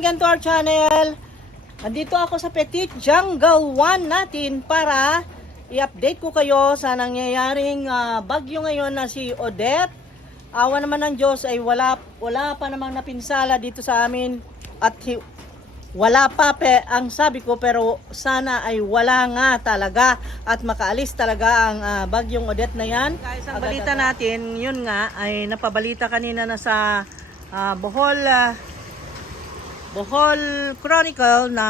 again to our channel. Nandito ako sa Petit Jungle 1 natin para i-update ko kayo sa nangyayaring bagyo ngayon na si Odette. Awa naman ng Diyos ay wala pa namang napinsala dito sa amin at wala pa ang sabi ko, pero sana ay wala nga talaga at makaalis talaga ang bagyong Odette na yan. Guys, ang balita natin, yun nga ay napabalita kanina na sa Bohol Chronicle na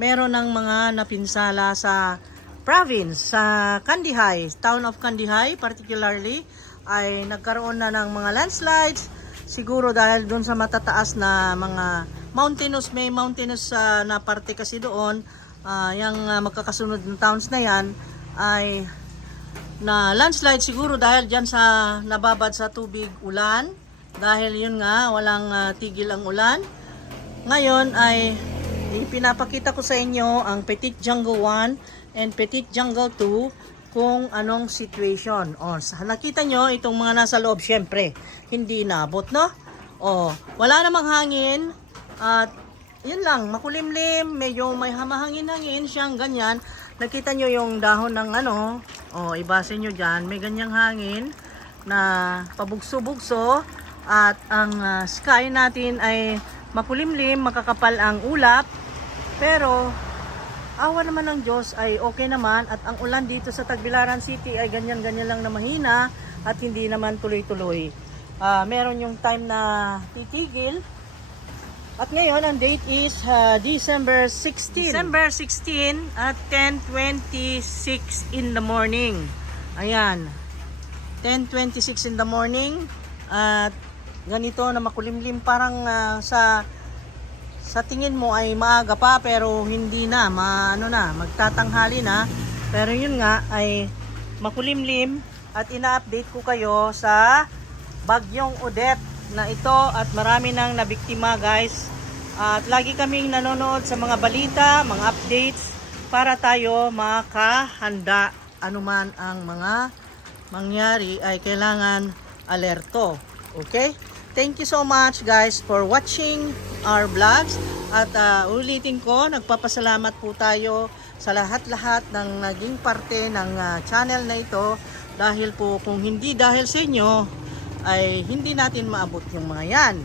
meron ng mga napinsala sa province, sa Kandihay, town of Kandihay particularly, ay nagkaroon na ng mga landslides, siguro dahil doon sa matataas na mga may mountainous na parte kasi doon, yung magkakasunod ng towns na yan ay na landslide siguro dahil dyan sa nababad sa tubig ulan, dahil yun nga walang tigil ang ulan. Ngayon ay ipinapakita ko sa inyo ang Petit Jungle 1 and Petit Jungle 2 kung anong situation. Nakita nyo itong mga nasa loob, syempre hindi nabot, no? Wala namang hangin at yun lang, makulimlim, medyo may hamahangin-hangin siyang ganyan. Nakita nyo yung dahon ng ibase nyo dyan, may ganyang hangin na pabugso-bugso at ang sky natin ay makulimlim, makakapal ang ulap, pero awa naman ng Diyos ay okay naman at ang ulan dito sa Tagbilaran City ay ganyan-ganyan lang na mahina at hindi naman tuloy-tuloy. Meron yung time na titigil at ngayon ang date is December 16 at 10:26 in the morning. Ayan, 10:26 in the morning at ganito na makulimlim, parang sa tingin mo ay maaga pa pero hindi na, magtatanghali na, pero yun nga ay makulimlim at ina-update ko kayo sa bagyong Odette na ito at marami nang nabiktima, guys, at lagi kaming nanonood sa mga balita, mga updates para tayo makahanda. Anuman ang mga mangyari ay kailangan alerto. Okay? Thank you so much, guys, for watching our vlogs. At ulitin ko, nagpapasalamat po tayo sa lahat-lahat ng naging parte ng channel na ito. Dahil po, kung hindi dahil sa inyo, ay hindi natin maabot yung mga yan.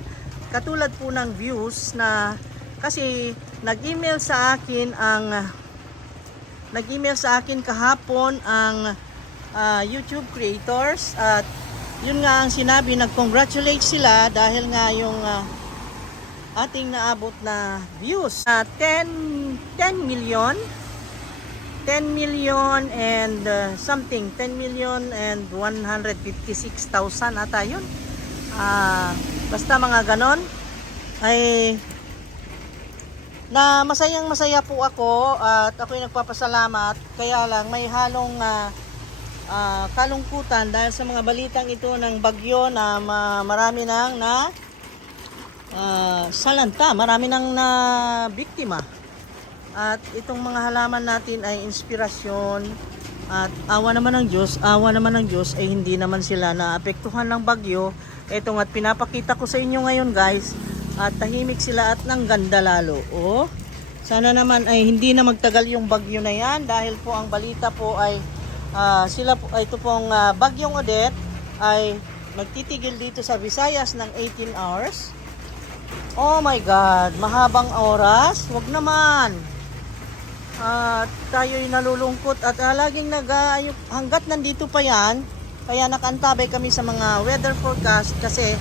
Katulad po ng views na, kasi nag-email sa akin kahapon ang YouTube creators at yun nga ang sinabi, nag-congratulate sila dahil nga yung ating naabot na views 10 million and something, 10 million and 156,000 ata yun. Basta mga ganon ay na masaya po ako at ako'y nagpapasalamat. Kaya lang may halong kalungkutan dahil sa mga balitang ito ng bagyo na marami nang salanta, marami nang na biktima. At itong mga halaman natin ay inspirasyon at awa naman ng Diyos ay hindi naman sila naapektuhan ng bagyo. Ito nga't pinapakita ko sa inyo ngayon, guys, at tahimik sila at ng ganda lalo. Sana naman ay hindi na magtagal yung bagyo na yan dahil po ang balita po ay ito pong bagyong Odette ay magtitigil dito sa Visayas ng 18 hours. Oh my God, mahabang oras. Wag naman. Tayo'y nalulungkot at laging hanggat nandito pa yan, kaya nakantabay kami sa mga weather forecast kasi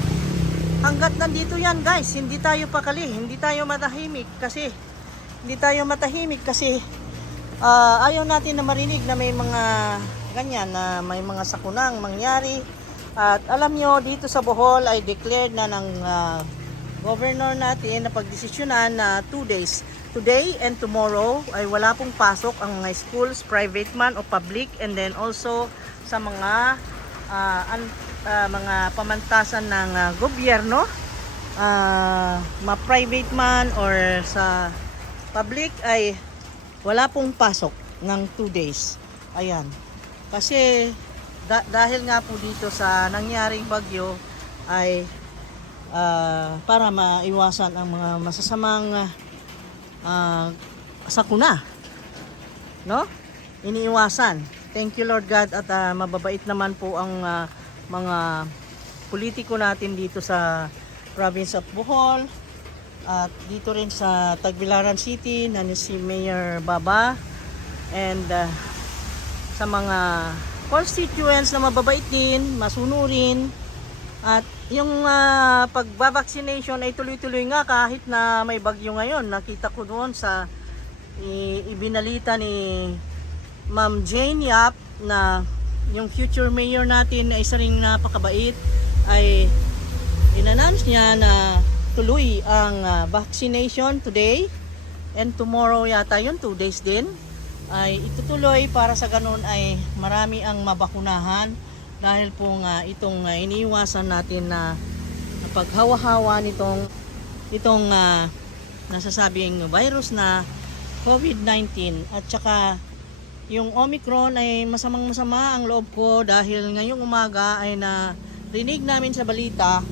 hanggat nandito yan, guys, hindi tayo pakali, hindi tayo matahimik kasi ayaw natin na marinig na may mga ganyan, na may mga sakunang mangyari. At alam nyo, dito sa Bohol ay declared na ng governor natin na pagdesisyonan na 2 days. Today and tomorrow ay wala pong pasok ang mga schools, private man o public, and then also sa mga pamantasan ng gobyerno, ma-private man or sa public ay wala pong pasok ng 2 days. Ayan. Kasi dahil nga po dito sa nangyaring bagyo ay para maiwasan ang mga masasamang sakuna, no? Iniiwasan. Thank you Lord God, at mababait naman po ang mga politiko natin dito sa province of Bohol at dito rin sa Tagbilaran City na si Mayor Baba, and sa mga constituents na mababait din, masunurin, at yung pagbabaksination ay tuloy-tuloy nga kahit na may bagyo ngayon. Nakita ko doon sa ibinalita ni Ma'am Jane Yap na yung future mayor natin na isa ring napakabait, ay in-announce niya na tuloy ang vaccination today and tomorrow yata yun, 2 days din ay itutuloy, para sa ganun ay marami ang mabakunahan, dahil po nga itong iniiwasan natin na paghawa-hawa itong nasasabing virus na COVID-19. At saka yung Omicron ay masamang-masama ang loob ko, dahil ngayong umaga ay narinig namin sa balita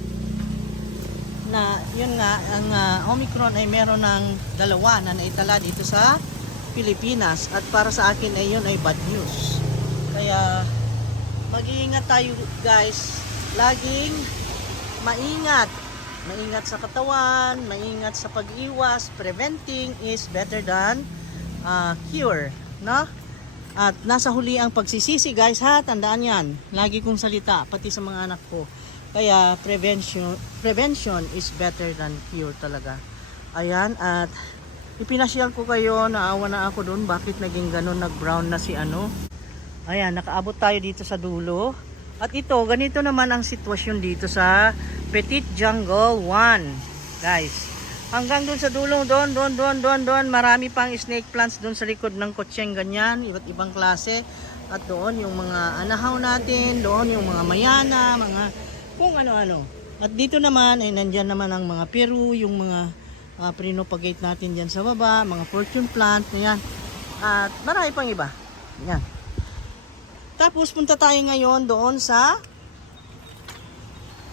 na yun nga, ang Omicron ay meron ng 2 na naitala dito sa Pilipinas, at para sa akin ay yun ay bad news. Kaya mag-iingat tayo guys, laging maingat sa katawan, maingat sa pag-iwas. Preventing is better than cure, no? At nasa huli ang pagsisisi guys, ha, tandaan yan, lagi kong salita pati sa mga anak ko. Kaya prevention is better than cure talaga. Ayan, at ipinasyal ko kayo, naawa na ako doon bakit naging ganun, nag-brown na si ano. Ayan, nakaabot tayo dito sa dulo. At ito, ganito naman ang sitwasyon dito sa Petit Jungle 1. Guys, hanggang doon sa dulo, doon, marami pang snake plants doon sa likod ng kotseng ganyan, iba't ibang klase. At doon yung mga anahaw natin, doon yung mga mayana, mga kung ano-ano. At dito naman ay nandyan naman ang mga Peru, yung mga pinopagate natin dyan sa baba, mga fortune plant, yan. At marami pang iba. Yan. Tapos punta tayo ngayon doon sa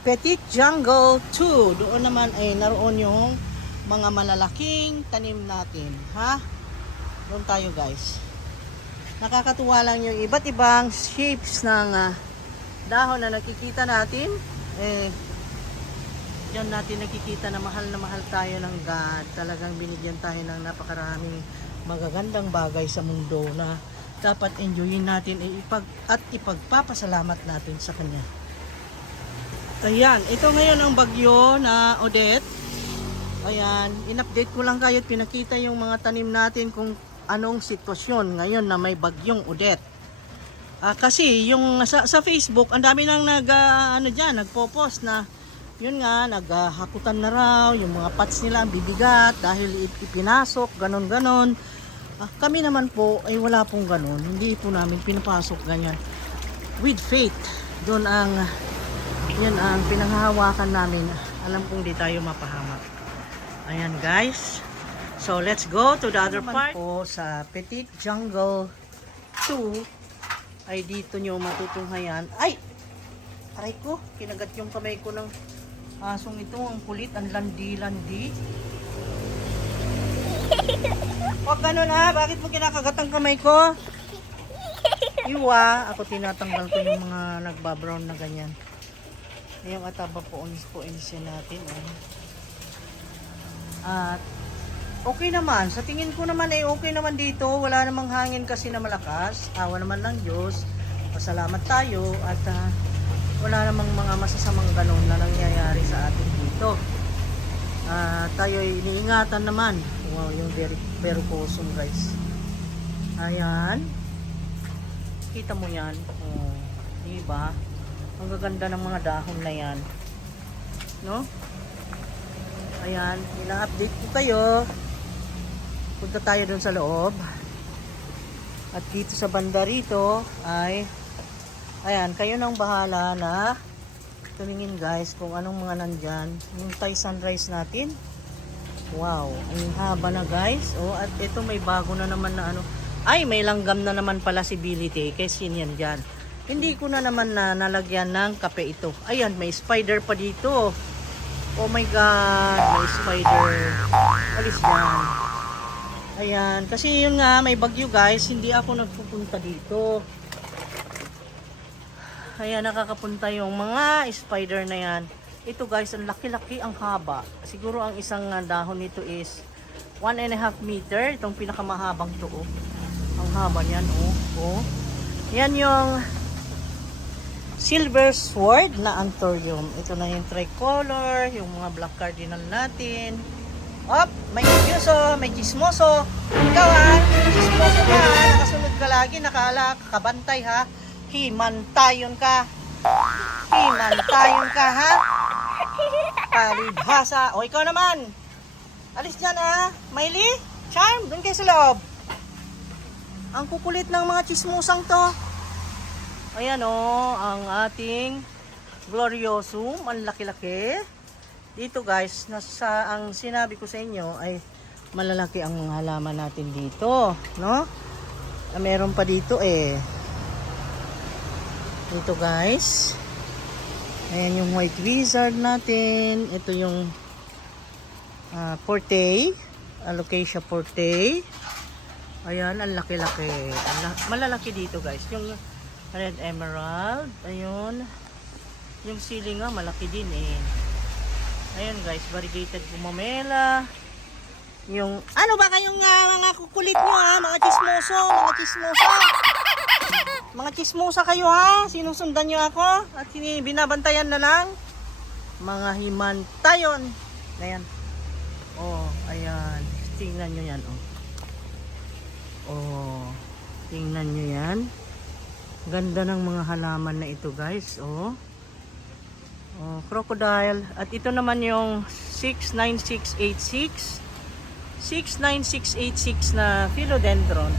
Petit Jungle 2. Doon naman ay naroon yung mga malalaking tanim natin, ha? Doon tayo guys. Nakakatuwa lang yung iba't ibang shapes ng dahon na nakikita natin. Diyan natin nakikita na mahal tayo ng God. Talagang binigyan tayo ng napakaraming magagandang bagay sa mundo na dapat enjoyin natin at ipagpapasalamat natin sa Kanya. Ayan, ito ngayon ang bagyo na Odette. Ayan, in-update ko lang kayo at pinakita yung mga tanim natin kung anong sitwasyon ngayon na may bagyong Odette. Kasi yung sa Facebook, ang dami nang nagpo-post na yun nga, naghahakutan na raw, yung mga pots nila ang bibigat dahil ipinasok, ganon. Kami naman po ay wala pong ganon, hindi po namin pinapasok ganyan. With faith, doon yan ang pinanghahawakan namin. Alam kong di tayo mapahamak. Ayan guys, so let's go to the other part. Po sa Petit Jungle 2 ay dito nyo matutunghayan. Ay! Aray ko, kinagat yung kamay ko ng asong ito, ang kulit, ang landi-landi. Huwag ganun ha, bakit mo kinakagat ang kamay ko? Iwa, ako tinatanggal ko yung mga nagbabrown na ganyan. Yung ataba po insin natin. At okay naman, sa tingin ko naman ay okay naman dito. Wala namang hangin kasi na malakas. Awa naman ng Diyos. Pasalamat tayo at wala namang mga masasamang ganun na nangyayari sa atin dito. Tayo ay iniingatan naman. Wow, yung very wholesome guys. Ayan. Kita mo yan. Oh, diba? Ang gaganda ng mga dahon na yan. No? Ayan. Ina-update ko kayo. Punta tayo dun sa loob. At dito sa banda rito ay ayan, kayo nang bahala na tumingin guys kung anong mga nandyan. Yung Thai sunrise natin. Wow, ang haba na guys. Oh, at ito may bago na naman na ano. Ay, may langgam na naman pala si Billy Tay. Kasi yan dyan. Hindi ko na naman na nalagyan ng kape ito. Ayan, may spider pa dito. Oh my God, may spider. Alis yan. Ayan, kasi yun nga, may bagyo guys, hindi ako nagpupunta dito. Ayan, nakakapunta yung mga spider na yan. Ito guys, ang laki-laki, ang haba. Siguro ang isang dahon nito is 1.5 meter. Itong pinakamahabang to, oh. Ang haba niyan, oh. Oh. Yan yung silver sword na anthurium. Ito na yung tricolor, yung mga black cardinal natin. Op, may chismoso, may chismoso. Ikaw chismoso ka, nakasunod ka lagi, kakabantay ha. Himantayon ka. Himantayon ka ha. Palibhasa. O ikaw naman. Alis dyan ha. Miley, Charm, dun kayo sa loob. Ang kukulit ng mga chismosang to. Ayan o, ang ating gloriosum, ang laki-laki. Dito guys, ang sinabi ko sa inyo ay malalaki ang mga halaman natin dito, no? Meron pa dito eh. Dito guys. Ayan yung white wizard natin. Ito yung Forte, Alocasia Forte. Ayan, ang laki-laki. Malalaki dito guys. Yung red emerald, ayun. Yung siling nga malaki din eh. Ayun guys, variegated pumamela. Yung ano ba kayong mga kukulit nyo ha, mga chismoso, mga chismosa. Mga chismosa kayo ha, sinusundan nyo ako at binabantayan na lang. Mga himantayon. Ayan. Oh, ayan. Tingnan nyo yan oh. Oh, tingnan nyo yan. Ganda ng mga halaman na ito guys, oh. Oh, crocodile. At ito naman yung 69686. 69686 na philodendron.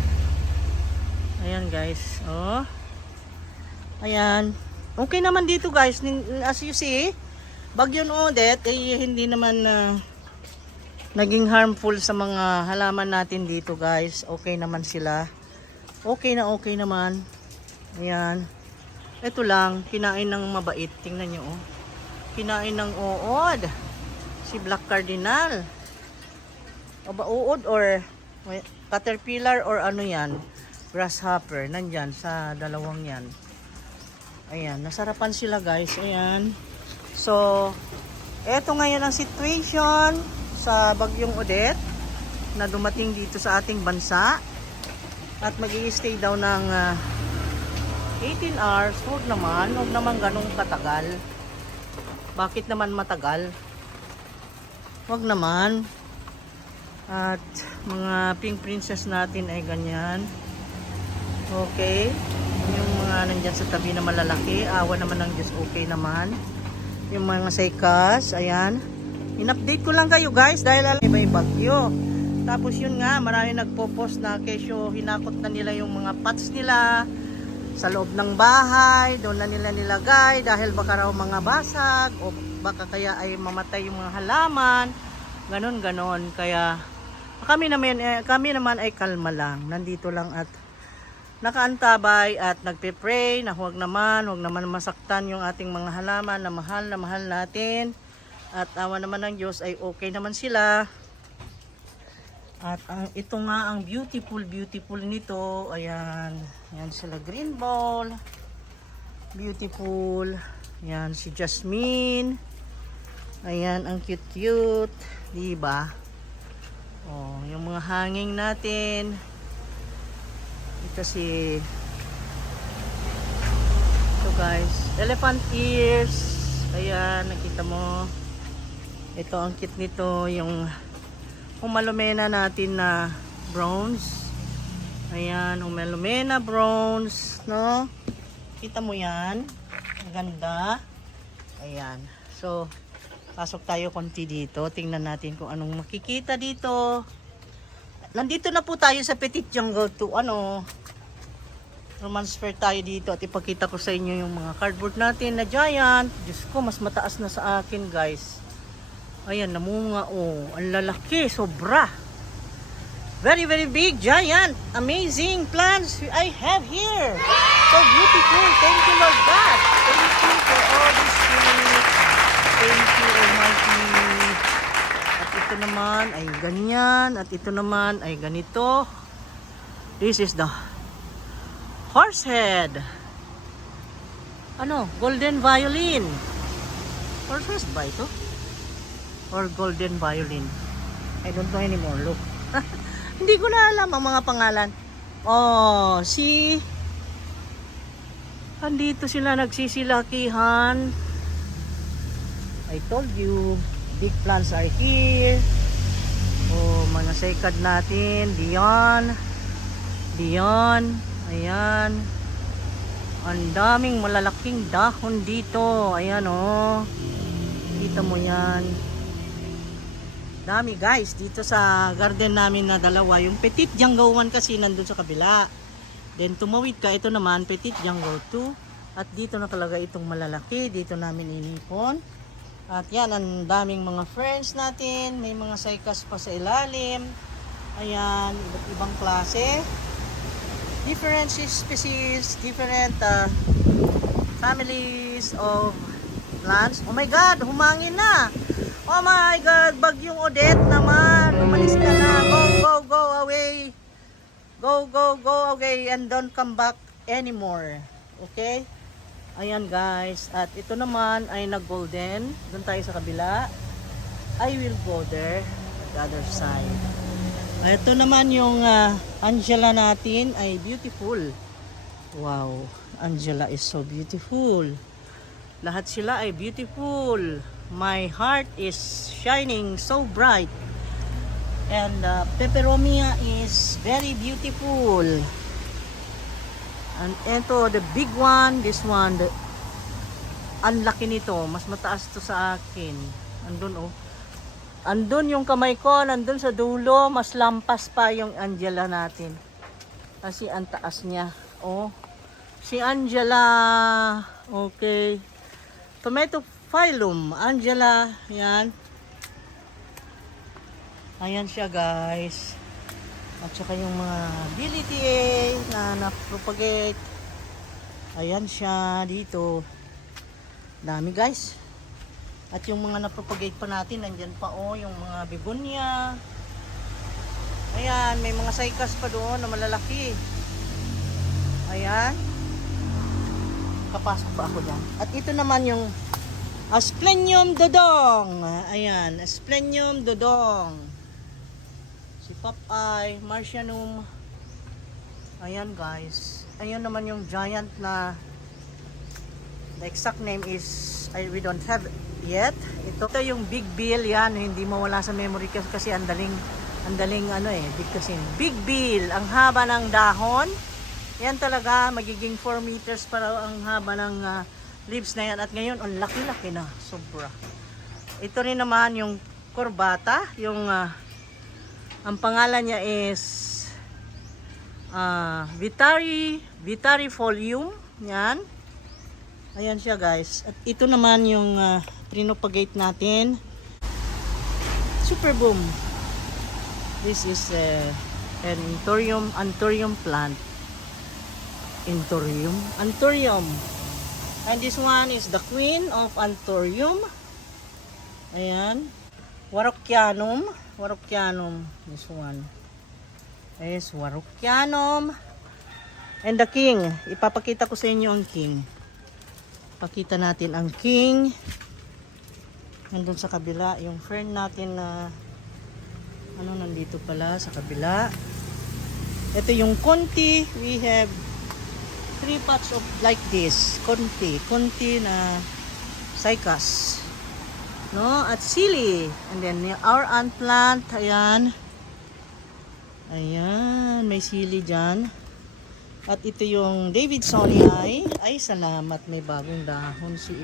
Ayan guys, oh. Ayan. Okay naman dito guys, as you see, Bagyo Odette ay hindi naman naging harmful sa mga halaman natin dito guys. Okay naman sila. Okay naman. Ayan. Ito lang, kinain ng mabait. Tingnan nyo oh. Kinain ng uod. Si Black Cardinal. O ba uod or caterpillar or ano yan? Grasshopper. Nandyan sa dalawang yan. Ayan. Nasarapan sila guys. Ayan. So, eto ngayon ang situation sa Bagyong Odette na dumating dito sa ating bansa. At mag-i-stay daw ng 18 hours. Huwag naman ganong katagal. Bakit naman matagal? Huwag naman. At mga pink princess natin ay ganyan. Okay. Yung mga nandyan sa tabi na malalaki, awa naman ng Diyos, okay naman. Yung mga saikas, ayan. In-update ko lang kayo guys dahil alam may bagyo. Tapos yun nga, marami nagpo-post na kesyo hinakot na nila yung mga pots nila sa loob ng bahay, doon na nila nilagay dahil baka raw mga basag o baka kaya ay mamatay yung mga halaman, ganon. Kaya kami naman ay kalma lang, nandito lang at nakaantabay at nagpe-pray na huwag naman masaktan yung ating mga halaman na mahal natin. At awa naman ng Diyos ay okay naman sila. At ito nga ang beautiful nito. Ayan. Ayan sila green ball. Beautiful. Ayan si Jasmine. Ayan ang cute. Diba? Oh, yung mga hanging natin. Ito guys. Elephant ears. Ayan. Nakita mo. Ito ang cute nito. Yung Humalomena natin na bronze. Ayan, Humalomena bronze, no? Kita mo yan? Ang ganda. Ayan. So, pasok tayo konti dito. Tingnan natin kung anong makikita dito. Nandito na po tayo sa Petit Jungle 2. Romance Fair tayo dito at ipakita ko sa inyo yung mga cardboard natin na giant. Diyos ko, mas mataas na sa akin, guys. Ayan, namunga oh. Ang lalaki, sobra. Very big, giant, amazing plants I have here. So beautiful. Thank you, Lord God. Thank you for all this Thank you, Almighty. At ito naman ay ganyan. At ito naman ay ganito. This is the horse head. Ano? Golden violin. Horse head ba ito? Or golden violin? I don't know anymore. Look. Hindi ko na alam ang mga pangalan. Oh, see? Andito sila nagsisilakihan. I told you, big plants are here. Oh, mga saykad natin. Diyan. Diyan. Ayan. Ang daming malalaking dahon dito. Ayan oh. Kita mo yan. Dami guys. Dito sa garden namin na dalawa. Yung Petit Django 1 kasi nandun sa kabila. Then tumawid ka. Ito naman Petit Django 2. At dito nakalagay itong malalaki. Dito namin inipon. At yan, ang daming mga friends natin. May mga cycas pa sa ilalim. Ayan, iba't ibang klase. Different species, different families of plants. Oh my God, humangin na. Oh my God, bagyong Odette naman. Umalis ka na. Go, go, go away. Go, go, go away and don't come back anymore. Okay? Ayan guys, at ito naman ay nag-golden. Doon tayo sa kabila. I will go there, the other side. Ito naman yung Angela natin ay beautiful. Wow, Angela is so beautiful. Lahat sila ay beautiful. My heart is shining so bright. And peperomia is very beautiful. And ito, the big one, this one, ang laki nito, mas mataas to sa akin. Andun oh. Andun yung kamay ko, nandun sa dulo, mas lampas pa yung Angela natin. Kasi ang taas niya. Oh. Si Angela, okay. Tomato phylum, Angela, yan. Ayan siya guys. At saka yung mga DLTA na na-propagate. Ayan siya dito. Dami guys. At yung mga na-propagate pa natin, nandyan pa oh, yung mga begonia. Ayan, may mga cycas pa doon na malalaki. Ayan. Kapasok pa ako dyan. At ito naman yung Asplenium dodong. Ayan, Asplenium dodong. Si Popeye, Marcianum. Ayan guys. Ayan naman yung giant na the exact name is we don't have yet. Ito yung Big Bill yan, hindi mawala sa memory kasi ang daling ano big kasi. Big Bill, ang haba ng dahon. Yan talaga magiging 4 meters para ang haba ng leaves na yan at ngayon ang laki-laki na, sobra. Ito rin naman yung corbata, yung ang pangalan niya is Vitarifolium. Yan. Ayan siya guys. At ito naman yung trinopagate natin. Super boom. This is an anthurium plant. Anthurium. And this one is the queen of anthurium. Ayan. Warocyanum. This one is Warocyanum. And the king. Ipapakita ko sa inyo ang king. Pakita natin ang king. Nandun sa kabila. Yung fern natin na nandito pala sa kabila. Ito yung konti. We have 3 pots of like this. Konti na cycas. No? At sili. And then our ant plant. Ayan. Ayan. May sili dyan. At ito yung Davidsonii. Ay, salamat. May bagong dahon si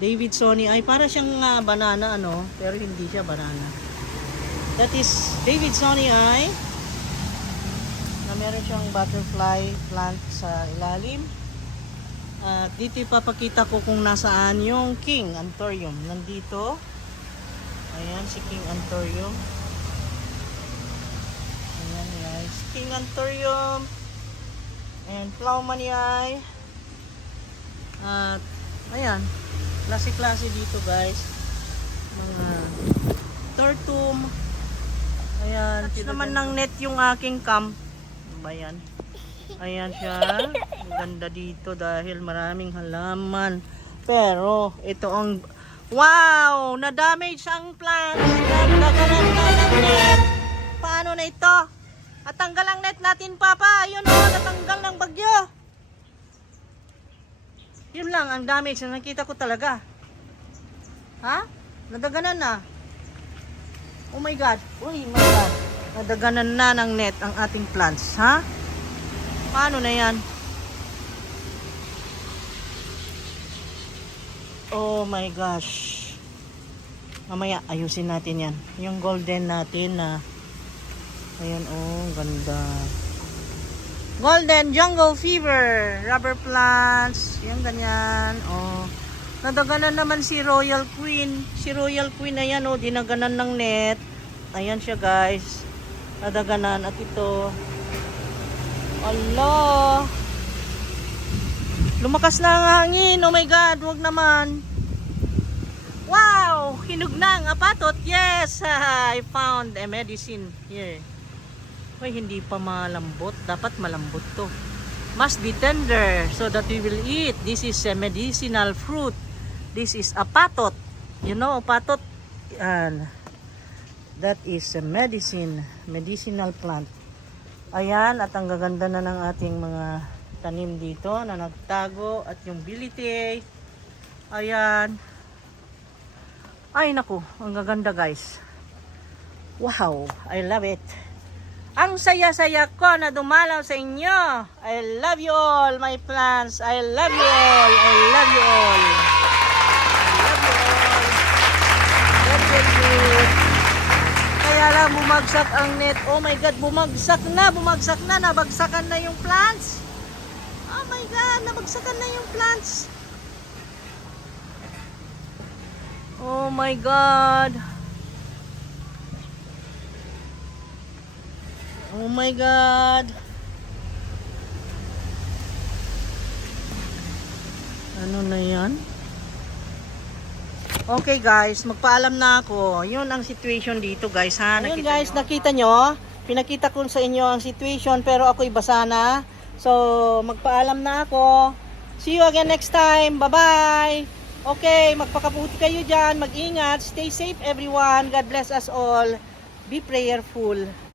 Davidsonii. Para siyang banana, pero hindi siya banana. That is Davidsonii. Na meron siyang butterfly plant sa ilalim. At dito ipapakita ko kung nasaan yung King Anthurium. Nandito. Ayan, si King Anthurium. Ayan guys. King Anthurium. And Plaumanii. At ayan, klase-klase dito guys. mga tortum. Ayan, touch naman ng net yung aking cam. Ano ba yan? Ayan siya. Ang ganda dito dahil maraming halaman. Pero, ito ang... Wow! Na-damage ang plant. Nagdaganan na ng net. Paano na ito? At tanggal ang net natin, Papa. Ayun o, natanggal ng bagyo. Yun lang, ang damage na nakita ko talaga. Ha? Nadaganan na. Oh my God. Uy, my God. Nadaganan na ng net ang ating plants. Ha? Paano na yan? Oh my gosh. Mamaya, ayusin natin yan. Yung golden natin na... Ayan, oh, ganda. Golden jungle fever. Rubber plants. Yung ganyan. Oh. Nadaganan naman si Royal Queen. Si Royal Queen na yan, oh, dinaganan ng net. Ayan siya, guys. Nadaganan. At ito. Allah. Lumakas na ang hangin. Oh my God, wag naman. Wow! Hinog na ang apatot. Yes! I found a medicine here. Hoy, hindi pa malambot. Dapat malambot to. Must be tender so that we will eat. This is a medicinal fruit. This is apatot. You know, apatot? That is a medicinal plant. Ayan, at ang gaganda na ng ating mga tanim dito na nagtago. At yung bilite. Ayan. Ay, naku. Ang gaganda, guys. Wow. I love it. Ang saya-saya ko na dumalaw sa inyo. I love you all, my plants. I love you all. I love you all. I love you all. Very, very good. Kaya lang bumagsak ang net. Oh my God, bumagsak na. Bumagsak na. Nabagsakan na yung plants. Oh my God, nabagsakan na yung plants. Oh my God. Oh my God. Ano na yan? Okay guys, magpaalam na ako. Yun ang situation dito guys ha. Ayun guys, nakita nyo? Pinakita ko sa inyo ang situation pero ako'y basa na. So, magpaalam na ako. See you again next time. Bye-bye. Okay, magpakabuti kayo dyan. Mag-ingat. Stay safe everyone. God bless us all. Be prayerful.